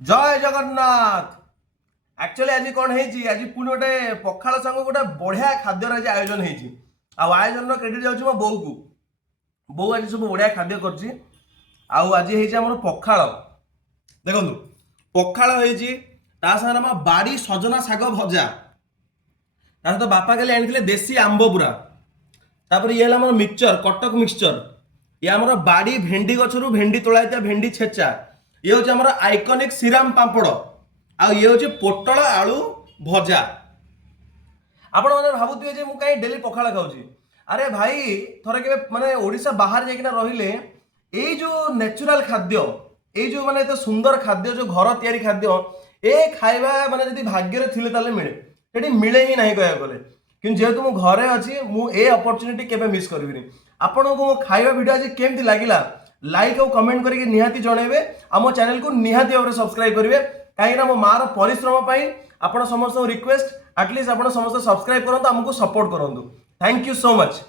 जय जगन्नाथ। एक्चुअली आज कौन है आज पुणी गोटे पखाड़ संग गोटे बढ़िया खाद्यर आज आयोजन होती आयोजन क्रेडिट जाऊँ मो बो को बो आज सब बढ़िया खाद्य कर पखाड़ देखो पखाड़ हो बाड़ी सजना शाग भजा तार तो बापा कल आनी देसी आंब पूरा तापर ये आम मिक्सचर कटक मिक्सचर ये आम बाड़ी भेंडी गचरू भेंडी तोड़ा भेंडी छेचा ये हूँ आम आइकनिक श्रीराम पापड़ आ ये हूँ पोटल आलू भजा। आपण मैंने भावुए जे मुझे डेली पखाड़ खाऊँ अरे भाई थोड़े के माने ओडिशा बाहर जाकिना रहिले ये जो नेचुरल खाद्य ये जो माने एत सुंदर खाद्य जो घर तैयारी खाद्य ए खाइबा माने जदि भाग्य थिले ताले मिले सेठी मिले ही नहीं कहया गले कि जेहेतु मु घरे अच्छी मुझे अपॉर्चुनिटी केबे मिस करबिनी। आपन को खाइबा वीडियो आज केमती लागिला लाइक और कमेंट करके निहाती जणेबे आम चैनल को निहाती भाव सब्सक्राइब करेंगे कहीं मो मार परिश्रम आपण समस्त रिक्वेस्ट एटलिस्ट आप समस्त सब्सक्राइब करंतु हमको सपोर्ट करंतु। Thank you so much.